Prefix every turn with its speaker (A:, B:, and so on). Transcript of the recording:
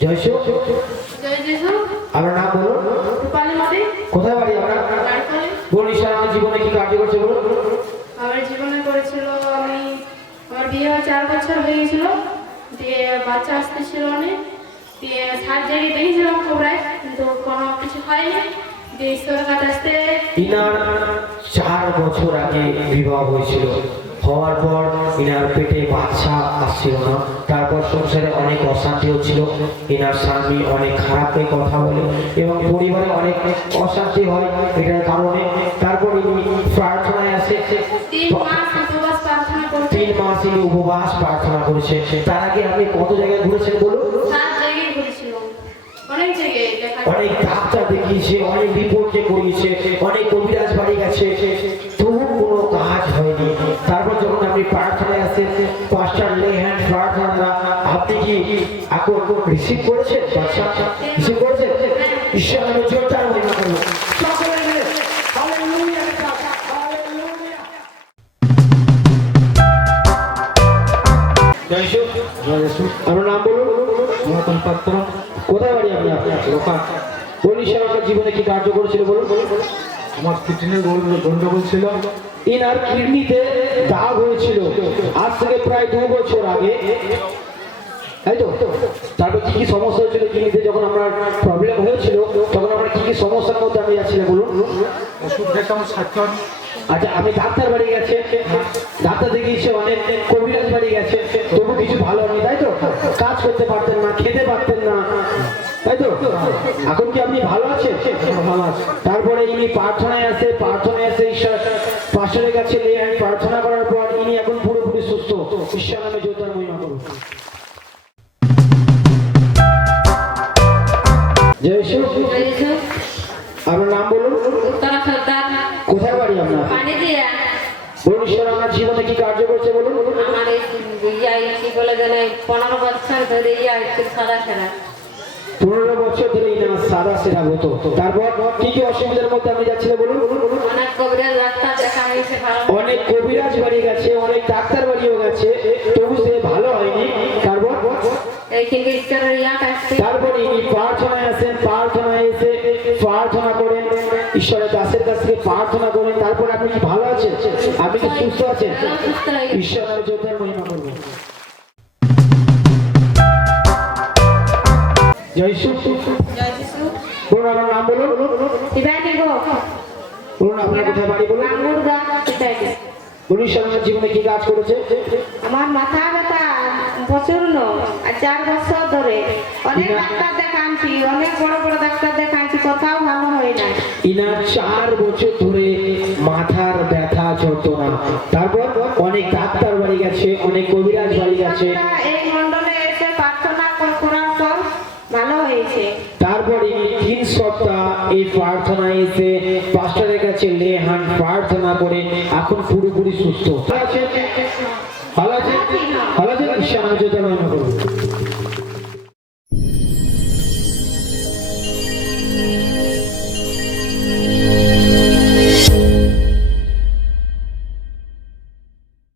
A: জয়শু আমার নাম বলুন। কোথায় বাড়ি আপনার? বলুন ঈশ্বর আমার জীবনে কি কার্য করছে বলুন।
B: আমার জীবনে করেছিল আমি আমার বিয়ে চার বছর হয়ে গেছিল। দিয়ে বাচ্চা আসতে ছিল অনেক। দিয়ে সার্জারি দেখেছিলাম কোবরায় কিন্তু কোনো কিছু হয়নি। দিয়ে ঈশ্বরের কাছে আসতে
A: তিনার চার বছর আগে বিবাহ হয়েছিল। হওয়ার পর ইনার পেটে বাচ্চা আসছিল না। তারপর সংসারে অনেক অশান্তি হচ্ছিল ইনার স্বামী অনেক খারাপ কথা বলে এবং পরিবারে অনেক অশান্তি হয় এটার কারণে। তারপর ইনি প্রার্থনায় আসে।
B: তিন মাস
A: ইনি উপবাস প্রার্থনা করেছে তার আগে আপনি কত জায়গায় ঘুরেছেন বলুন?
B: অনেক
A: ডাক্তার দেখিয়েছে অনেক রিপোর্ট করিয়েছে অনেক কবিরাজ বাড়ি গেছে। রিসিভ করেছেন বাচ্চা রিসিভ করেছেন ঈশ্বর আমি জোরদার মহিমা করব সকলে মিলে হালেলুয়া, হালেলুয়া। জয় যিশু। আপনার নাম বলুন
C: নতুন পাত্র।
A: কোথায় বাড়ি আপনি? আপনার লোকা বলিশাল জীবনে কি কার্য করেছিল বলুন?
C: আমার কিডনির গন্ডগোল ছিল।
A: ইনার কিডনিতে দাগ হয়েছিল। আজ থেকে প্রায় দু বছর আগে তাই তো? তারপর কি কি সমস্যা হয়েছিল কিডনিতে যখন প্রবলেম হয়েছিল তখন আমরা কি কি সমস্যার মধ্যে আমি যাচ্ছিলাম বলুন।
C: ওষুধ খেতাম সাতক্ষণ
A: আচ্ছা আমি ডাক্তার বাড়ি গেছে ডাক্তার দেখিয়েছে অনেক কবিরাজ বাড়ি গেছে তবু কিছু ভালো হয়নি তাই তো? কাজ করতে পারতেন না খেতে পারতেন না তাই তো? এখন কি আপনি ভালো আছেন? ভালো আছে। তারপরে ইনি প্রার্থনায় আসে প্রার্থনায় আসে ঈশ্বর পাশের কাছে নিয়ে আমি প্রার্থনা করার পর ইনি এখন পুরোপুরি সুস্থ ঈশ্বর নামে বলুন আমার জীবনে কি কার্য করছে বলুন?
B: আমার এই ইয়া কি বলে জানে পনেরো বছর ধরে ইয়া একটু সাদা সেরা।
A: পনেরো বছর ধরে ইনি আমার সাদা সেরা হতো। তারপর কি কি অসুবিধার মধ্যে আমি যাচ্ছি বলুন?
B: অনেক কবিরাজ ডাক্তার দেখা হয়েছে
A: অনেক কবিরাজ বাড়ি গেছে অনেক ডাক্তার বাড়িও গেছে। তবু প্রার্থনা করেন তারপর আপনি কি ভালো আছেন? আপনি কি সুস্থ আছেন?
B: গেছে।
A: ঈশ্বরের যোদ্ধার মহিমা করবেন জয় শ্রী
B: জয় যিশু
A: বলুন আপনার নাম বলুন।
B: সিবাইকে গো
A: বলুন আপনার কোথায় বাড়ি বলুন।
B: নাঙ্গুরগা সিবাইকে
A: বলুন ঈশ্বর জীবনে কি কাজ করেছে?
B: আমার মাথা ব্যথা প্রচুর আর চার বছর ধরে অনেক ডাক্তার দেখাচ্ছি অনেক বড় বড় ডাক্তার দেখাচ্ছি কোথাও ভালো হয় না
A: ইনার চার বছর ধরে মাথার ব্যথা যন্ত্রণা। তারপর অনেক ডাক্তার বাড়ি গেছে অনেক কবিরাজ বাড়ি গেছে।
B: এই মন্ডলে এসে প্রার্থনা কর- করার পর ভালো হয়েছে।
A: তারপর ইনি তিন সপ্তাহ এই প্রার্থনায় এসে পাস্টারের কাছে লেহান প্রার্থনা করে এখন পুরোপুরি সুস্থ।